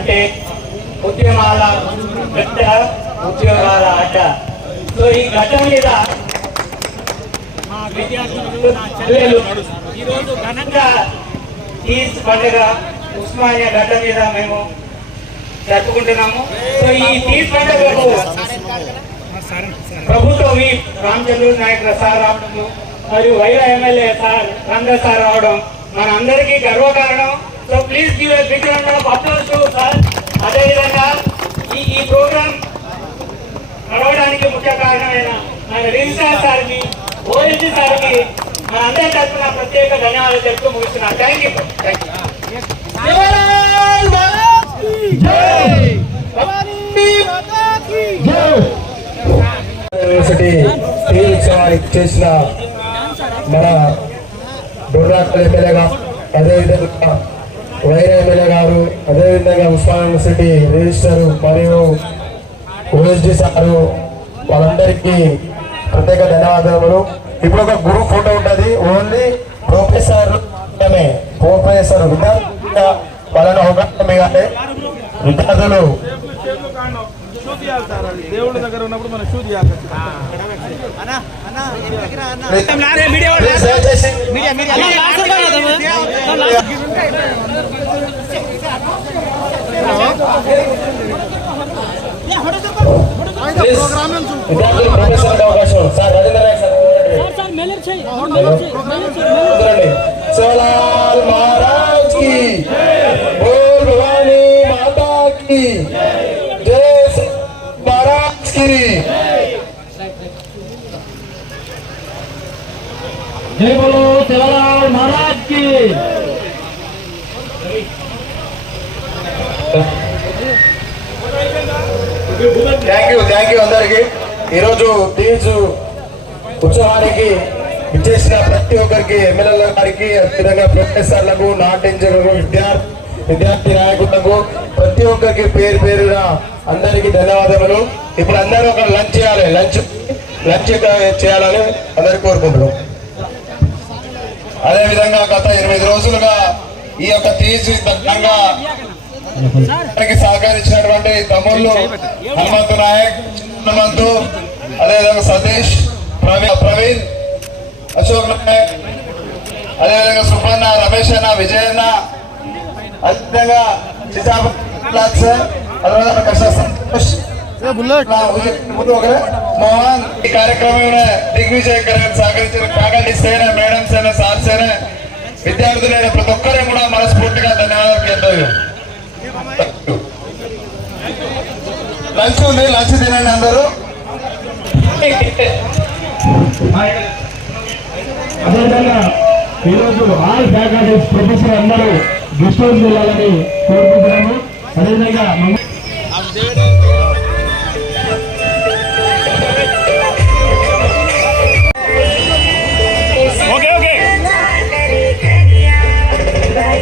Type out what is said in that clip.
అంటే ఉద్యమాల గట్ట, ఉద్యోగాల అడ్డ. సో ఈ గడ్డ మీద ఈరోజు ఘనంగా తీజ్ పండుగ ఉస్మానియా గడ్డ మీద మేము జరుపుకుంటున్నాము. సో ఈ తీజ్ పండుగకు ప్రభుత్వ వీప్ రామచంద్ర నాయకుల సార్ రావడం మరియు Wyra MLA sir Ranga sir రావడం మన అందరికీ గర్వకారణం. So please give a big round of applause to sir. అదేవిధంగా ఈ ప్రోగ్రామ్ నడవడానికి ముఖ్య కారణమైన మన రిజిస్ట్రార్ సార్కి, ఓఎస్డీ సార్కి మన అందరి తరఫున ప్రత్యేక ధన్యవాదాలు తెలుపుతూ ముగిస్తున్నాను. Thank you. యూనివర్సిటీ ఉత్సవానికి చేసిన మన డోర్నాకల్ ఎమ్మెల్యే గారు, అదేవిధంగా వైరా ఎమ్మెల్యే గారు, అదేవిధంగా ఉస్మానియా యూనివర్సిటీ రిజిస్టర్ మరియు ఓఎస్డీ సారు, వాళ్ళందరికీ ప్రత్యేక ధన్యవాదాలు. ఇప్పుడు ఒక గురు ఫోటో ఉంటుంది, ఓన్లీ ప్రొఫెసర్ విద్యార్థి వాళ్ళని అవకాశం ఇవ్వాలి. విద్యార్థులు దేవుడి దగ్గర ఉన్నప్పుడు మనం షూ తీయాలి. అవకాశం సార్ రాజేంద్ర సోలాల్ మహారాజ్ కి, బోల్ భవానీ మాతా కి జై, మహారాజ్ కి జై, బోలో సేవలాల్ మహారాజ్ కి. థ్యాంక్ యూ అందరికి. ఈరోజు తీజ్ ఉత్సవానికి ఇచ్చేసిన ప్రతి ఒక్కరికి, ఎమ్మెల్యేల గారికి, అదేవిధంగా ప్రొఫెసర్లకు, నాట్ ఇంజనీర్లకు, విద్యార్థి నాయకులకు ప్రతి ఒక్కరికి పేరు పేరున అందరికీ ధన్యవాదములు. ఇప్పుడు అందరూ ఒక లంచ్ చేయాలి, లంచ్ చేయాలని అందరికీ కోరుకుంటున్నాం. అదేవిధంగా గత 8 రోజులుగా ఈ యొక్క తీజ్ దగ్గరగా సహకరించినటువంటి తమ్ముళ్ళు హనుమంతు నాయక్, హనుమంతు, అదేవిధంగా సతీష్, ప్రవీణ్, అశోక్ నాయక్, అదేవిధంగా సుబ్బన్న, రమేష్ అన్న, విజయన్న, అదేవిధంగా మోహన్. ఈ కార్యక్రమం దిగ్విజయకరంగా సహకరించిన ఫ్యాకల్టీస్ అయినా, మేడమ్స్ అయినా, సార్స్ అయినా, విద్యార్థులైన ప్రతి ఒక్కరే కూడా మనస్ఫూర్తిగా ధన్యవాదాలు చెప్తారు. లంచ్ ఉంది, లంచ్ తినండి అందరూ. అదేవిధంగా ఈరోజు ఆల్ ఫ్యాకల్టీస్, ప్రొఫెసర్ అందరూ గెస్ట్ హౌస్ వెళ్ళాలని కోరుకుంటున్నాము. అదేవిధంగా